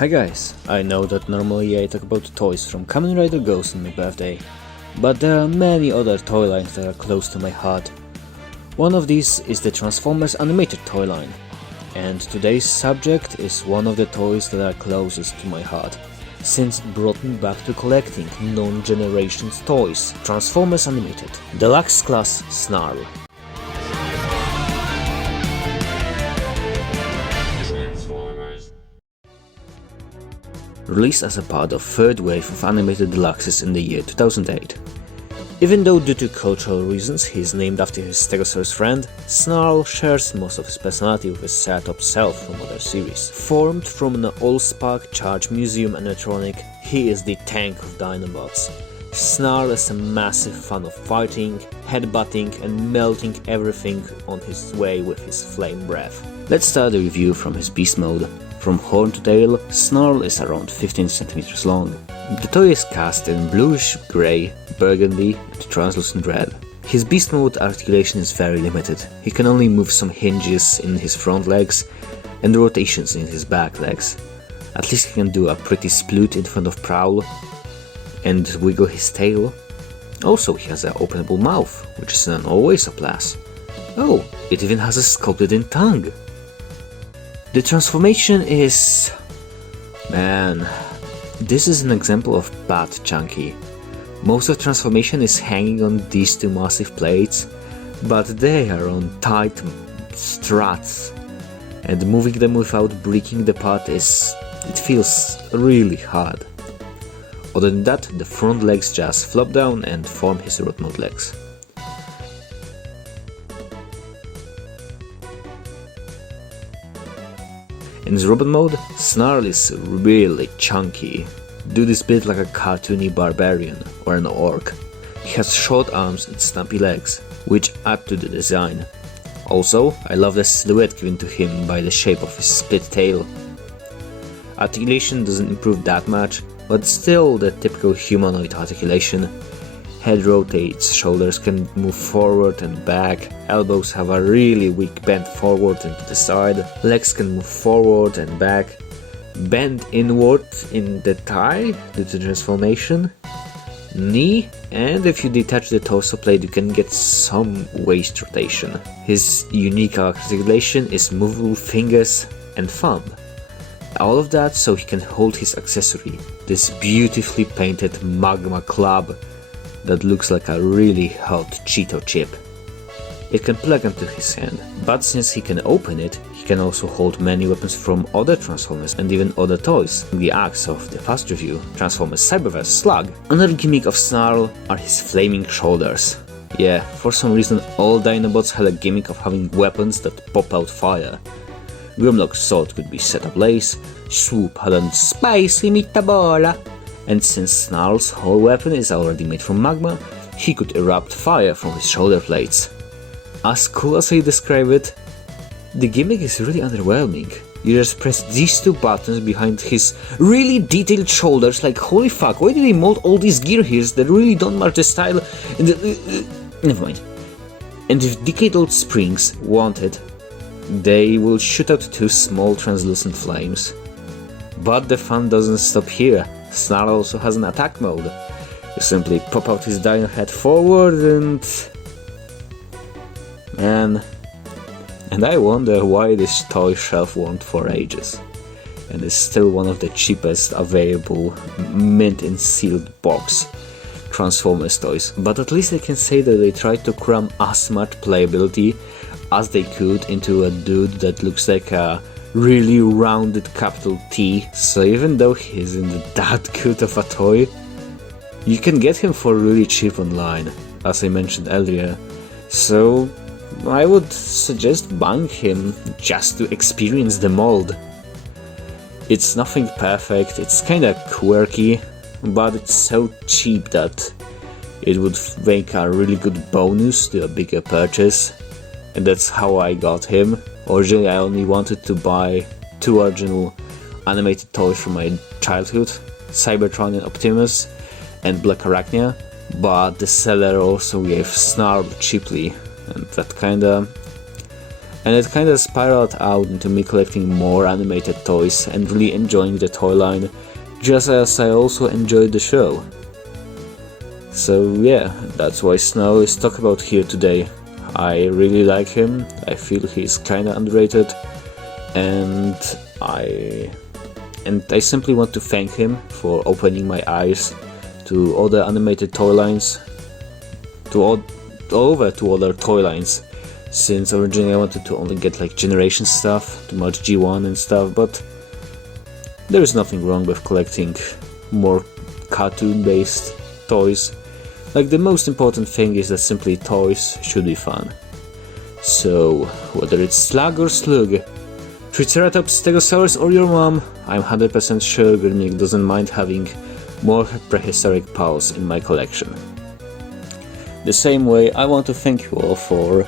Hi guys, I know that normally I talk about toys from Kamen Rider Ghost on my birthday, but there are many other toy lines that are close to my heart. One of these is the Transformers animated toy line, and today's subject is one of the toys that are closest to my heart, since it brought me back to collecting non-generations toys, Transformers animated, Deluxe Class Snarl. Released as a part of third wave of animated deluxes in the year 2008. Even though due to cultural reasons he is named after his Stegosaurus friend, Snarl shares most of his personality with his Ceratops self from other series. Formed from an Allspark Charge Museum animatronic, he is the tank of Dinobots. Snarl is a massive fan of fighting, headbutting and melting everything on his way with his flame breath. Let's start the review from his beast mode. From horn to tail, Snarl is around 15 cm long. The toy is cast in bluish grey, burgundy and translucent red. His beast mode articulation is very limited. He can only move some hinges in his front legs and rotations in his back legs. At least he can do a pretty split in front of Prowl and wiggle his tail. Also, he has an openable mouth, which is not always a plus. Oh, it even has a sculpted-in tongue. The transformation is... man, this is an example of bad chunky. Most of transformation is hanging on these two massive plates, but they are on tight struts, and moving them without breaking the part it feels really hard. Other than that, the front legs just flop down and form his road mode legs. In his robot mode, Snarl is really chunky. Dude is built like a cartoony barbarian or an orc. He has short arms and stumpy legs, which add to the design. Also, I love the silhouette given to him by the shape of his split tail. Articulation doesn't improve that much, but still the typical humanoid articulation. Head rotates, shoulders can move forward and back, elbows have a really weak bend forward and to the side, legs can move forward and back, bend inward in the thigh due to transformation, knee, and if you detach the torso plate you can get some waist rotation. His unique articulation is movable fingers and thumb. All of that so he can hold his accessory, this beautifully painted magma club that looks like a really hot Cheeto chip. It can plug into his hand, but since he can open it, he can also hold many weapons from other Transformers and even other toys. The axe of the past review, Transformers Cyberverse Slug. Another gimmick of Snarl are his flaming shoulders. Yeah, for some reason all Dinobots had a gimmick of having weapons that pop out fire. Grimlock's sword could be set ablaze, Swoop had a spicy meatball, and since Snarl's whole weapon is already made from magma, he could erupt fire from his shoulder plates. As cool as I describe it, the gimmick is really underwhelming. You just press these two buttons behind his really detailed shoulders, like holy fuck, why did they mold all these gear here that really don't match the style and never mind. And if decade-old springs wanted, they will shoot out two small translucent flames. But the fun doesn't stop here. Snarl also has an attack mode. You simply pop out his dino head forward and I wonder why this toy shelf-warmed for ages and is still one of the cheapest available mint in sealed box Transformers toys. But at least I can say that they tried to cram as much playability as they could into a dude that looks like a really rounded capital T, so even though he isn't that good of a toy, you can get him for really cheap online, as I mentioned earlier, so I would suggest buying him just to experience the mold. It's nothing perfect, it's kinda quirky, but it's so cheap that it would make a really good bonus to a bigger purchase, and that's how I got him. Originally I only wanted to buy two original animated toys from my childhood, Cybertron and Optimus and Black Arachnia, but the seller also gave Snarl cheaply, and that kinda and it kinda spiraled out into me collecting more animated toys and really enjoying the toy line, just as I also enjoyed the show. So yeah, that's why Snarl is talked about here today. I really like him, I feel he's kinda underrated, and I simply want to thank him for opening my eyes to other animated toy lines, to other toy lines, since originally I wanted to only get like Generation stuff, to much G1 and stuff, but there is nothing wrong with collecting more cartoon-based toys. Like, the most important thing is that simply toys should be fun. So, whether it's Slug or Slug, Triceratops, Stegosaurus or your mom, I'm 100% sure Grimnik doesn't mind having more prehistoric pals in my collection. The same way, I want to thank you all for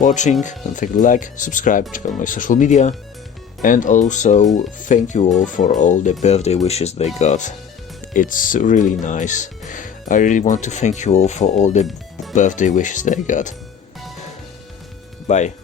watching. Don't forget to like, subscribe, check out my social media, and also thank you all for all the birthday wishes they got. It's really nice. I really want to thank you all for all the birthday wishes they got. Bye.